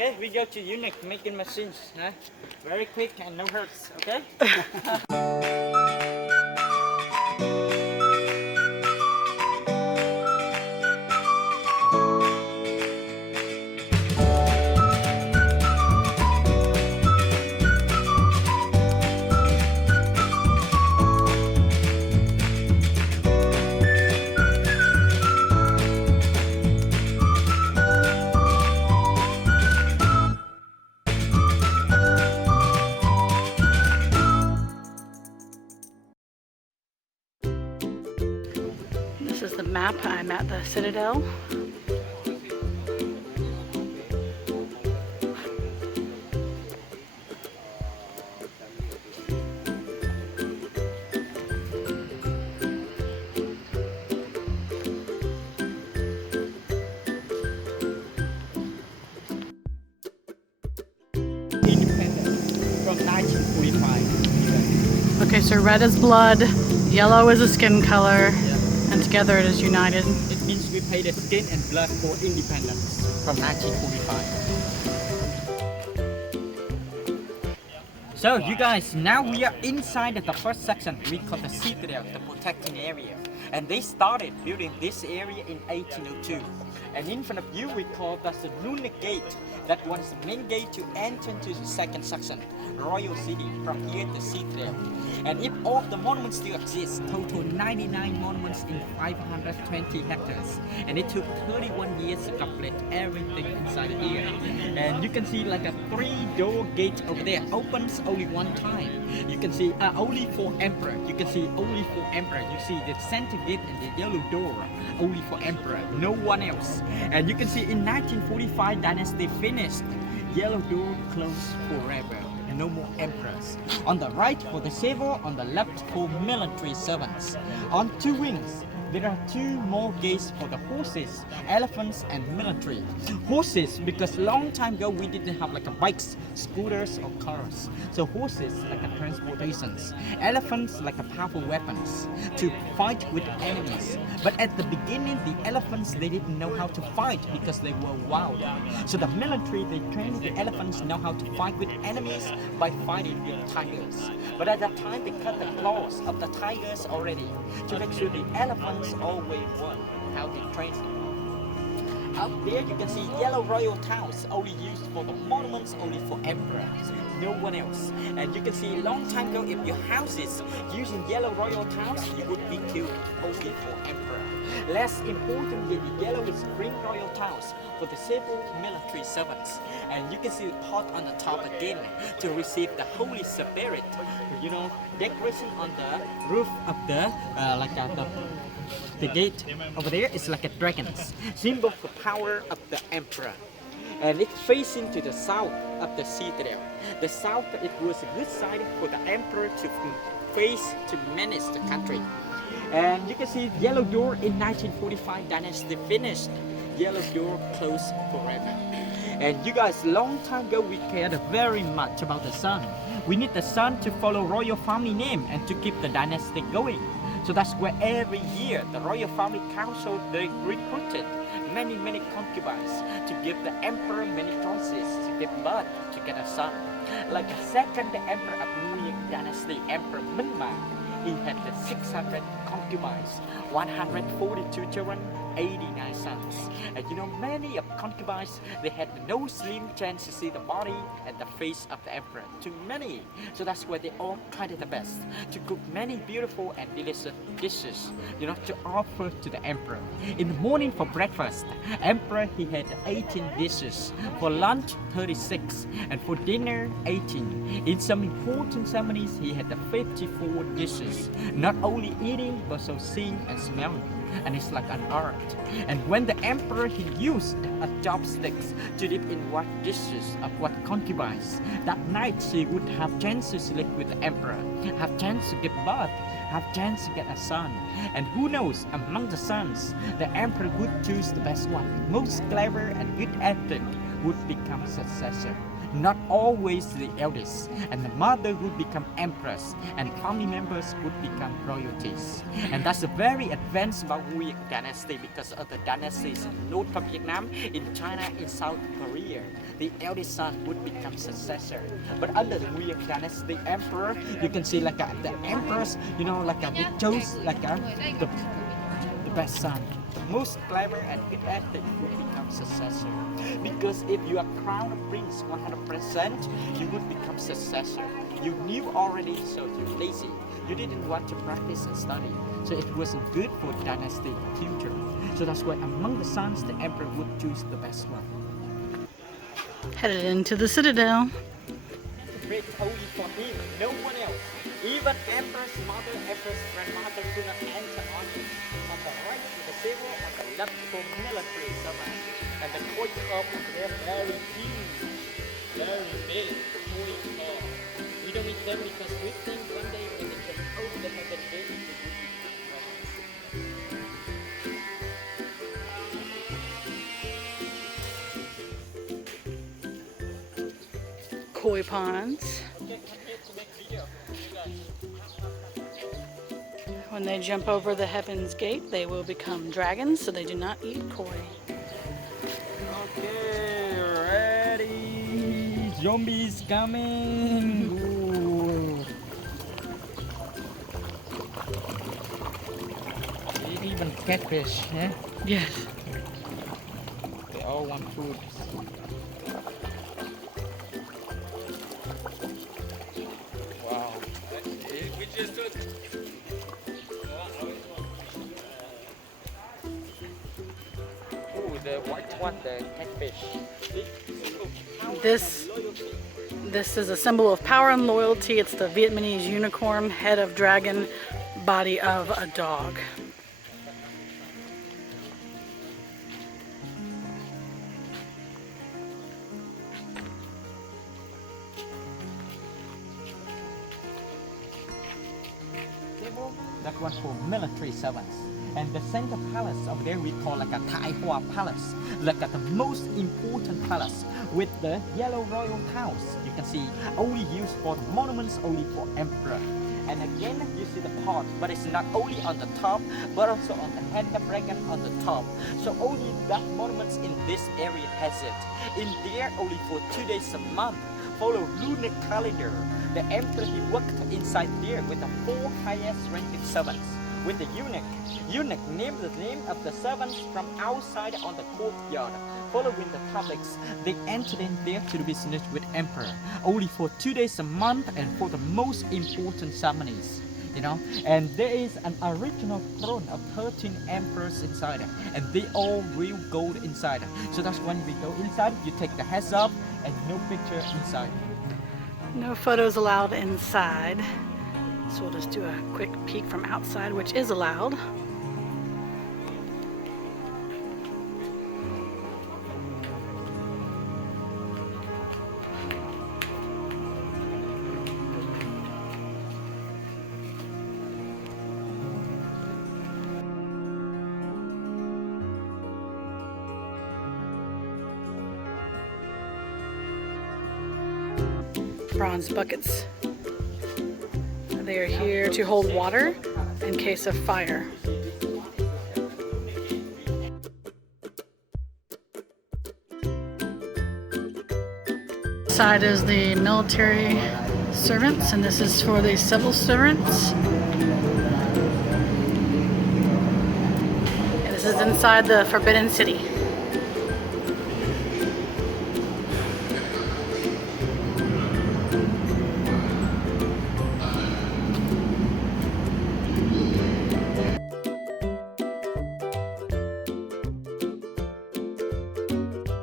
Okay, we go to unique making machines. Huh? Very quick and no hurts. Okay. This is the map. I'm at the Citadel. Independence from 1945. Okay, so red is blood, yellow is a skin color, and together it is united. It means we paid the skin and blood for independence from 1945. So you guys, now we are inside the first section we call the Citadel, the protecting area. And they started building this area in 1802. And in front of you we call that the Lunar Gate. That one is the main gate to enter to the second section, Royal City, from here to Citadel. And if all the monuments still exist, total 99 monuments in 520 hectares. And it took 31 years to complete everything inside here. And you can see like a 3-door gate over there, opens only one time. You can see only for emperor. You can see only for emperor. You see the center gate and the yellow door, only for emperor, no one else. And you can see in 1945 dynasty finished, yellow door closed forever. And no more emperors. On the right for the civil, on the left for military servants. On two wings, there are two more gates for the horses, elephants, and military. Horses, because long time ago we didn't have like a bikes, scooters, or cars. So horses like a transportations. Elephants like a powerful weapons to fight with enemies. But at the beginning, the elephants, they didn't know how to fight because they were wild. So the military, they trained the elephants know how to fight with enemies by fighting with tigers. But at that time, they cut the claws of the tigers already to make sure the elephants always won. How they train them. Up there you can see yellow royal towns, only used for the monuments, only for emperors, no one else. And you can see a long time ago, if your houses using yellow royal towns, you would be killed only for emperor. Less important than the yellow is green royal towns for the civil military servants. And you can see the pot on the top again to receive the Holy Spirit. You know, decoration on the roof of the the gate over there is like a dragon's symbol for power of the emperor. And it's facing to the south of the Citadel. The south, it was a good side for the emperor to face to menace the country. And you can see yellow door in 1945 dynasty finished. Yellow door closed forever. And you guys, long time ago we cared very much about the sun. We need the sun to follow royal family name and to keep the dynasty going. So that's where every year the royal family council, they recruited many concubines to give the emperor many chances to give birth to get a son. Like a second emperor of Ming dynasty, Emperor Ming, he had 600 concubines, 142 children, 89 sons. And you know, many of concubines, they had no slim chance to see the body and the face of the emperor. Too many. So that's why they all tried their best to cook many beautiful and delicious dishes, you know, to offer to the emperor. In the morning for breakfast, emperor, he had 18 dishes. For lunch, 36. And for dinner, 18. In some important ceremonies, he had 54 dishes. Not only eating, but also seeing and smelling. And it's like an art. And when the emperor, he used a chopsticks to dip in what dishes of what concubines, that night she would have chance to sleep with the emperor, have chance to give birth, have chance to get a son. And who knows, among the sons, the emperor would choose the best one, most clever and good at it, would become successor. not always the eldest, and the mother would become empress, and family members would become royalties. And that's a very advanced about Hue dynasty, because of the dynasties in North Vietnam, in China, in South Korea, the eldest son would become successor. But under the Hue dynasty emperor, you can see like the emperors, you know, like they chose like the best son, the most clever and good at it would become successor. Because if you are crown prince 100%, you would become successor. You knew already, so you're lazy. You didn't want to practice and study, so it wasn't good for dynasty future. So that's why among the sons, the emperor would choose the best one. Headed into the citadel. Great holy for him, no one else. Even emperor's mother, emperor's grandmother could not enter on it. On the right is the civil, on the left for military servants. And the court of them very huge, very big court hall. We don't need them because we think one day when they can open the heaven gate, it will be Koi ponds. When they jump over the heaven's gate, they will become dragons, so they do not eat koi. Okay, ready. Zombies coming. Ooh. Even catfish, yeah? Yes. They all want food. Wow. We just took. Oh, the white one, the catfish. This is a symbol of power and loyalty. It's the Vietnamese unicorn, head of dragon, body of a dog. That one for military servants. And the center palace over there we call like a Tai Hoa Palace, like the most important palace with the yellow royal tiles. You can see only used for the monuments, only for emperor. And again you see the pot, but it's not only on the top, but also on the head of dragon on the top. So only that monuments in this area has it. In there only for 2 days a month. Follow lunar calendar. The emperor he worked inside there with the 4 highest ranking servants. With the eunuch. Eunuch named the name of the servants from outside on the courtyard. Following the topics, they entered in there to do business with emperor. Only for 2 days a month and for the most important ceremonies. You know, and there is an original throne of 13 emperors inside, and they all real gold inside. So that's when we go inside, you take the heads up and no picture inside. No photos allowed inside. So we'll just do a quick peek from outside, which is allowed. Bronze buckets. They are here to hold water in case of fire. Side is the military servants, and this is for the civil servants. And this is inside the Forbidden City.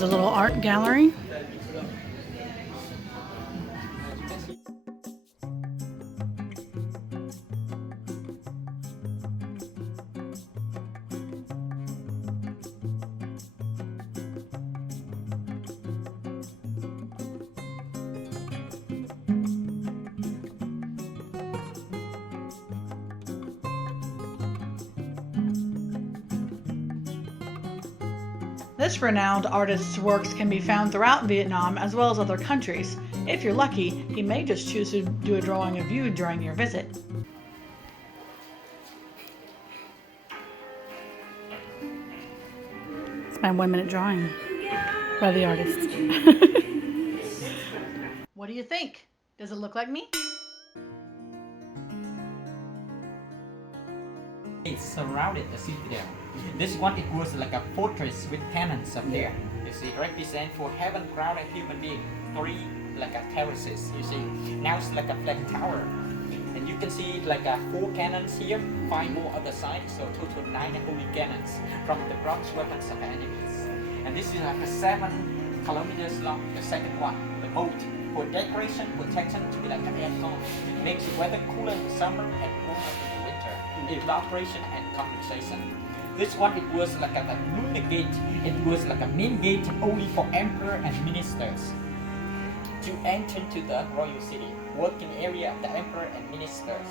A little art gallery. This renowned artist's works can be found throughout Vietnam as well as other countries. If you're lucky, he may just choose to do a drawing of you during your visit. It's my 1-minute drawing by the artist. What do you think? Does it look like me? It surrounded the citadel. This one, it was like a fortress with cannons up there. You see, represent for heaven-crowned human being. 3 like a terraces. You see, now it's like a flat tower, and you can see like 4 cannons here, 5 more other side. So total 9 holy cannons from the bronze weapons of enemies. And this is like a 7 kilometers long. The second one, the moat for decoration, protection, to be like an aircon. It makes the weather cooler in the summer and warmer in the winter. Evaporation and condensation. This one, it was like a lunar gate. It was like a main gate only for emperor and ministers to enter to the royal city, working area of the emperor and ministers.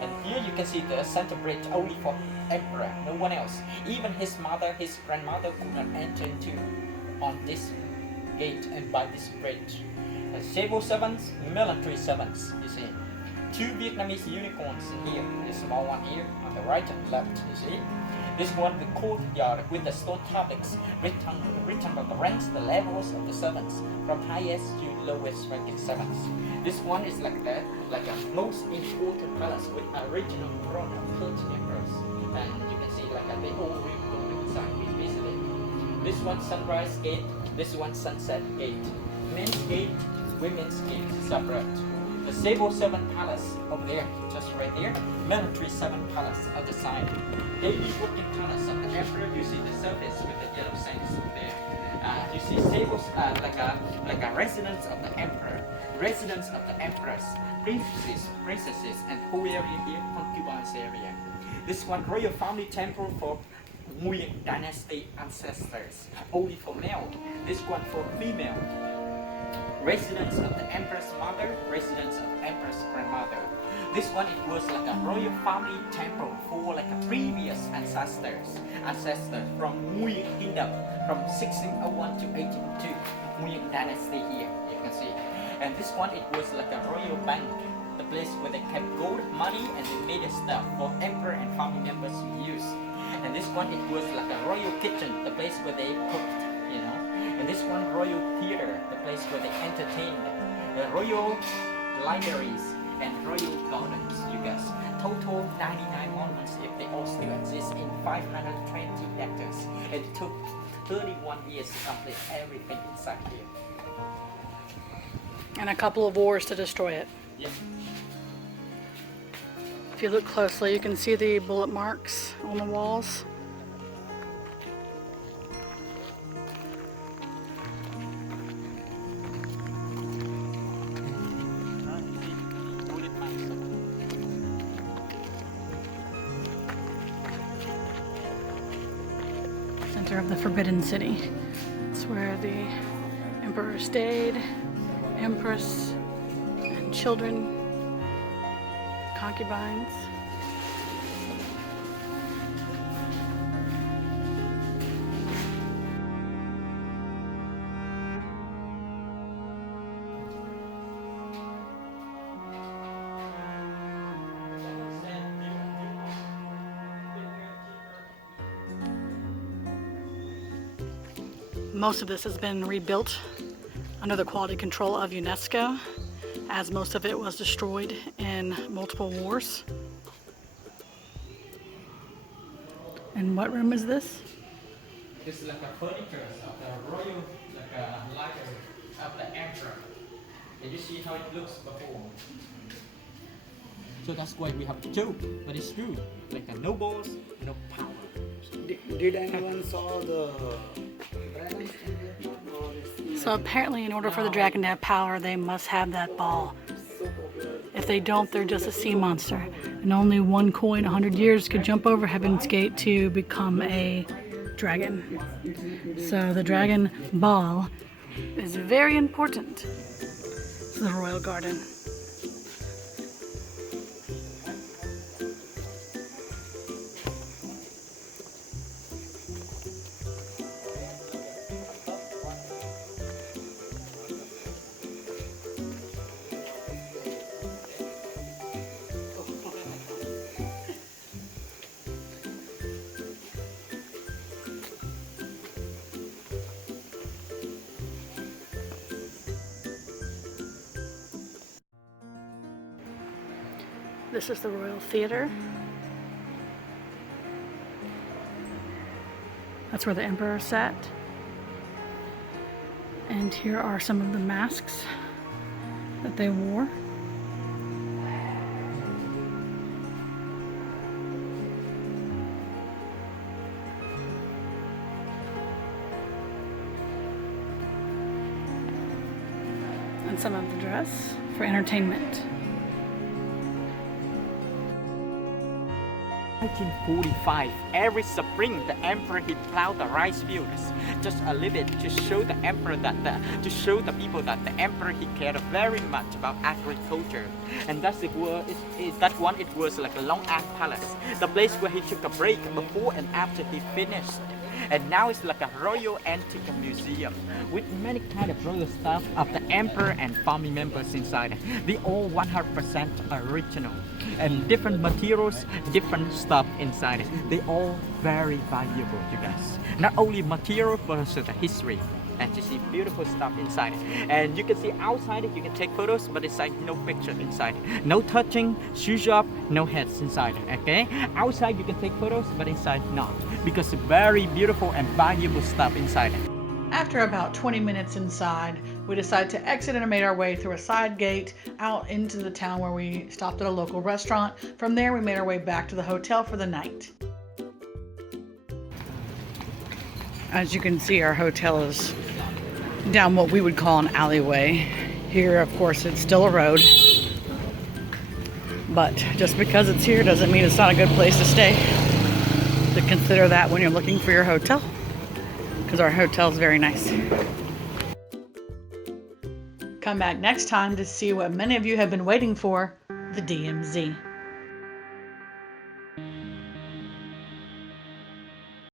And here you can see the center bridge only for emperor, no one else. Even his mother, his grandmother could not enter into on this gate and by this bridge. And civil servants, military servants, you see. 2 Vietnamese unicorns here, the small one here on the right and left, you see. This one, the courtyard with the stone tablets written on the ranks, the levels of the servants, from highest to lowest ranking servants. This one is like a most important palace with original throne of 13 emperors. And you can see like they all go inside we visited. This one sunrise gate, this one sunset gate. Men's gate, women's gate separate. The civil servant palace over there, just right there. Military servant palace other side. Daily working palace of the emperor. You see the surface with the yellow sands there. You see civil like a residence of the emperor, residence of the emperors, princesses, and whole area here, concubines area. This one royal family temple for Hue dynasty ancestors, only for male. This one for female. Residence of the emperor's mother, residence of emperor's grandmother. This one, it was like a royal family temple for like a previous ancestors from Hue Kingdom from 1601 to 1802. Hue dynasty here, you can see. And this one, it was like a royal bank, the place where they kept gold, money, and they made stuff for emperor and family members to use. And this one, it was like a royal kitchen, the place where they cooked, you know. And this one, royal theater, the place where they entertained. The royal libraries and royal gardens, you guys. Total 99 monuments if they all still exist in 520 hectares. It took 31 years to complete everything inside here. And a couple of wars to destroy it. Yeah. If you look closely, you can see the bullet marks on the walls. Center of the Forbidden City. It's where the emperor stayed, empress, and children, concubines. Most of this has been rebuilt under the quality control of UNESCO, as most of it was destroyed in multiple wars. And what room is this? This is like a furniture of the royal library of the emperor. And you see how it looks before. So that's why we have 2, but it's true. Like the nobles, no power. Did anyone saw the dragons in Vietnam? So apparently in order for the dragon to have power, they must have that ball. If they don't, they're just a sea monster. And only one coin 100 years could jump over Heaven's Gate to become a dragon. So the dragon ball is very important to the royal garden. This is the Royal Theater. That's where the emperor sat. And here are some of the masks that they wore. And some of the dress for entertainment. 1945, every spring the emperor he plowed the rice fields just a little bit to show the emperor that to show the people that the emperor he cared very much about agriculture. And that's it was that one, it was like a Long An Palace, the place where he took a break before and after he finished. And now it's like a royal antique museum with many kind of royal stuff of the emperor and family members inside. They all 100% original and different materials, different stuff inside. They all very valuable, you guys. Not only material but also the history. And you see beautiful stuff inside. And you can see outside you can take photos, but inside no picture inside. No touching, shoes up, no heads inside. Okay? Outside you can take photos, but inside not. Because very beautiful and valuable stuff inside. After about 20 minutes inside, we decided to exit and made our way through a side gate out into the town where we stopped at a local restaurant. From there, we made our way back to the hotel for the night. As you can see, our hotel is down what we would call an alleyway. Here, of course, it's still a road. But just because it's here doesn't mean it's not a good place to stay. So consider that when you're looking for your hotel, because our hotel is very nice. Come back next time to see what many of you have been waiting for, the DMZ.